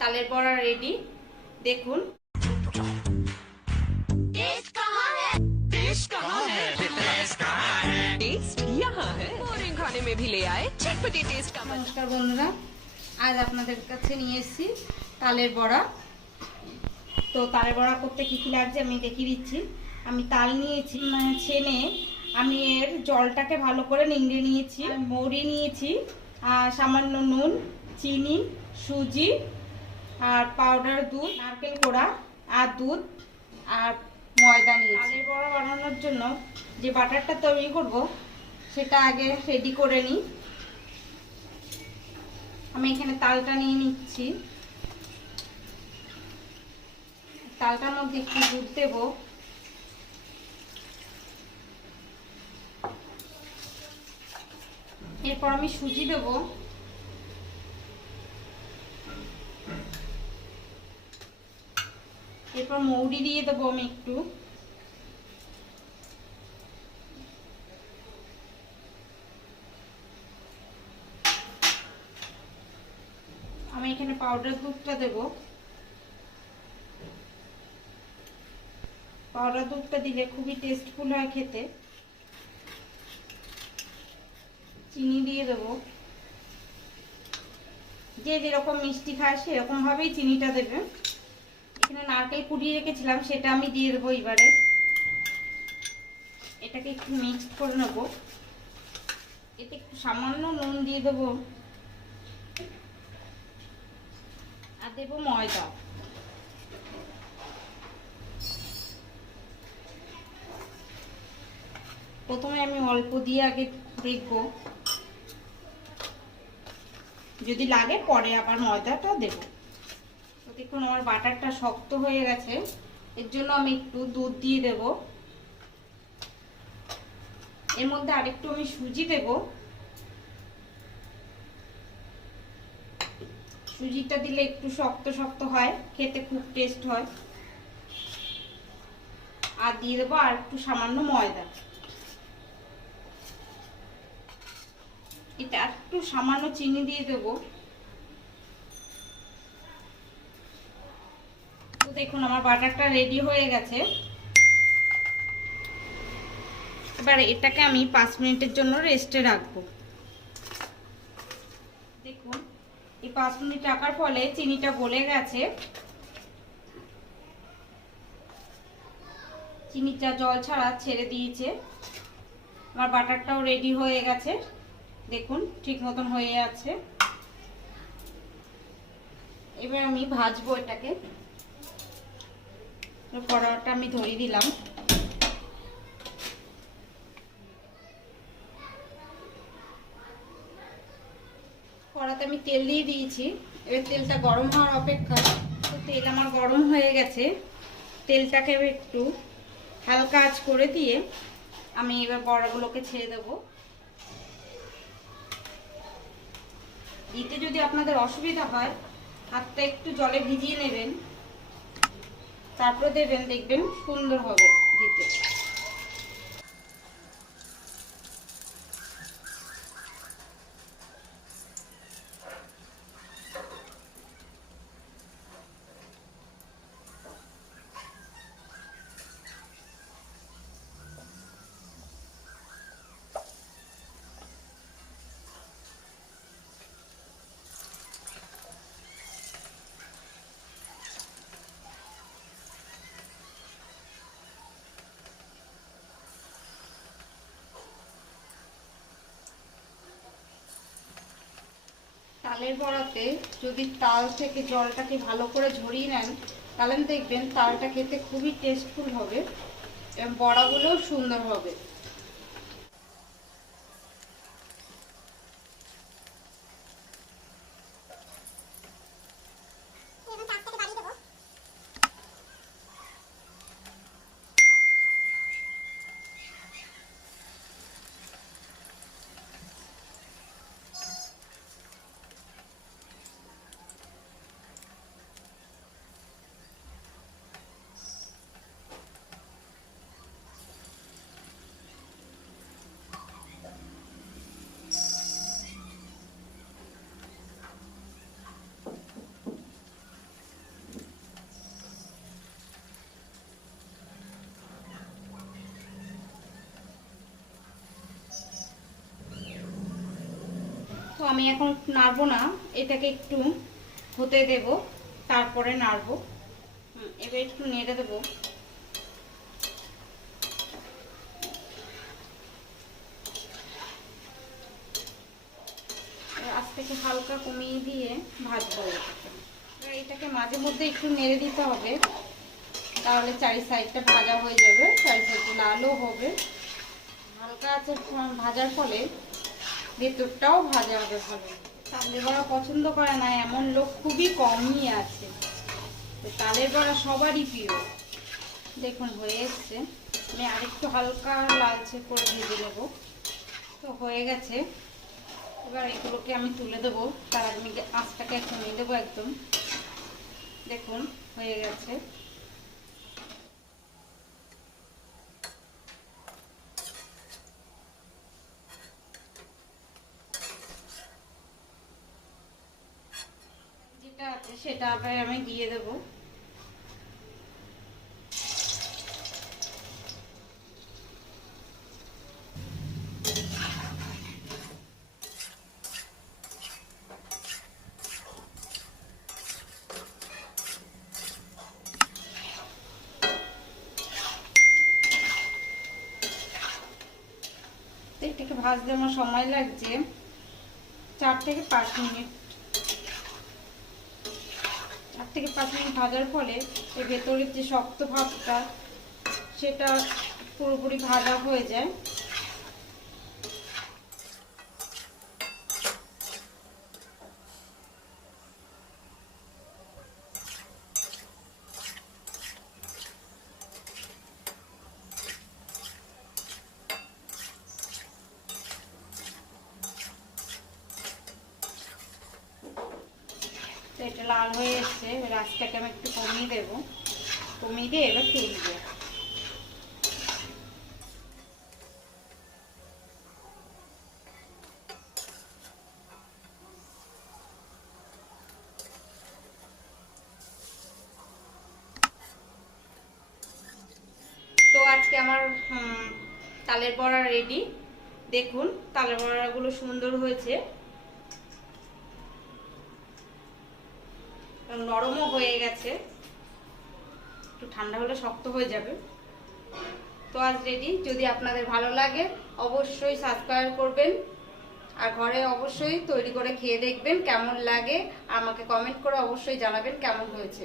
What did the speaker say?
তালের বড়া রেডি। দেখুন নমস্কার বন্ধুরা, আজ আপনাদের কাছে নিয়ে এসেছি তালের বড়া। তো তালের বড়া করতে কি কি লাগছে আমি দেখিয়ে দিচ্ছি। আমি তাল নিয়েছি, ছেনে আমি এর জলটাকে ভালো করে নিংড়ে নিয়েছি। মৌরি নিয়েছি, আর সামান্য নুন, চিনি, সুজি আর পাউডার দুধ, নারকেল কোড়া আর দুধ আর ময়দা নিয়েছি। তালের বড়া বানানোর জন্য যে বাটারটা তৈরি করব সেটা আগে রেডি করে নিই। আমি এখানে তালটা নিয়ে নিচ্ছি। তালটার মধ্যে একটু দুধ দেব, এরপর আমি সুজি দেব, এরপর মৌরি দিয়ে দেবো আমি একটু, আমি এখানে পাউডার দুধটা দেব। পাউডার দুধটা দিলে খুবই টেস্টফুল হয় খেতে। চিনি দিয়ে দেব, যে যেরকম মিষ্টি খায় সেরকম ভাবেই চিনিটা দেবে। এখানে নারকেল কুড়িয়ে রেখেছিলাম, সেটা আমি দিয়ে দেবো এবারে। এটাকে একটু মিক্সড করে নেব। এতে একটু সামান্য নুন দিয়ে দেবো আর দেবো ময়দা। প্রথমে আমি অল্প দিয়ে আগে দেখবো, যদি লাগে পরে আবার ময়দাটা দেব। তো দেখুন আমার বাটারটা শক্ত হয়ে গেছে, এর জন্য আমি একটু দুধ দিয়ে দেব। এর মধ্যে আরেকটু আমি সুজি দেব। সুজিটা দিলে একটু শক্ত শক্ত হয়, খেতে খুব টেস্ট হয়। আর দিয়ে দেবো আর একটু সামান্য ময়দা। এটা একটু সামান্য চিনি দিয়ে দেব। তো দেখুন আমার বাটারটা রেডি হয়ে গেছে। এবার এটাকে আমি 5 মিনিটের জন্য রেস্টে রাখবো। দেখুন এই 5 মিনিট রাখার ফলে চিনিটা গলে গেছে। চিনিটা জল ছাড়া ছেড়ে দিয়েছে। আমার বাটারটাও রেডি হয়ে গেছে, দেখুন ঠিক মতন হয়ে আছে। এবার আমি ভাজবো এটাকে। কড়াটা আমি ধরিয়ে দিলাম। কড়াতে আমি তেল দিয়ে দিয়েছি। এবার তেলটা গরম হওয়ার অপেক্ষা। তো তেল আমার গরম হয়ে গেছে। তেলটাকে একটু হালকা আঁচ করে দিয়ে আমি এবার বড়াগুলোকে ছেড়ে দেব। দিতে যদি আপনাদের অসুবিধা হয় হাতটা একটু জলে ভিজিয়ে নেবেন, তারপরে দেবেন, দেখবেন সুন্দর হবে দিতে। তালের বড়াতে যদি তাল থেকে জলটাকে ভালো করে ঝরিয়ে নেন, তাহলে দেখবেন তালটা খেতে খুবই টেস্টফুল হবে এবং বড়াগুলোও সুন্দর হবে। আমি এখন নাড়বো না, এটাকে একটু হতে দেব, তারপরে নাড়বো। এবার একটু নেড়ে দেবো। আজ থেকে হালকা কমিয়ে দিয়ে ভাজবো। এটাকে মাঝে মধ্যে একটু নেড়ে দিতে হবে, তাহলে চারি সাইডটা ভাজা হয়ে যাবে, চারি সাইডটা লালও হবে। হালকা আছে ভাজার ফলে ভেতরটাও ভাজা হবে ভালো। তালের বড়া পছন্দ করে না এমন লোক খুবই কমই আছে, তালের বড়া সবারই প্রিয়। দেখুন হয়ে এসছে, আমি আরেকটু হালকা লালচে করে ভেজে নেব। তো হয়ে গেছে, এবার এগুলোকে আমি তুলে দেবো। তার আগে আমি আঁচটাকে কমিয়ে দেবো একদম। দেখুন হয়ে গেছে। যেটা আছে সেটা আবার আমি দিয়ে দেবো। এটাকে ভাজতে আমার সময় লাগছে 4 থেকে 5 মিনিট। 4 থেকে 5 মিনিট ভাজার ফলে এর ভেতরের যে শক্ত ভাবটা সেটা পুরোপুরি ভাজা হয়ে যায়। তো এটা লাল হয়ে এসছে, এবার আঁচটাকে আমি একটু কমিয়ে দেবো, কমিয়ে দিয়ে এবার তেল দেবো। তো আজকে আমার তালের বড়া রেডি। দেখুন তালের বড়াগুলো সুন্দর হয়েছে, নরমও হয়ে গেছে, একটু ঠান্ডা হলে শক্ত হয়ে যাবে। তো আজ রেডি। যদি আপনাদের ভালো লাগে অবশ্যই সাবস্ক্রাইব করবেন, আর ঘরে অবশ্যই তৈরি করে খেয়ে দেখবেন কেমন লাগে, আমাকে কমেন্ট করে অবশ্যই জানাবেন কেমন হয়েছে।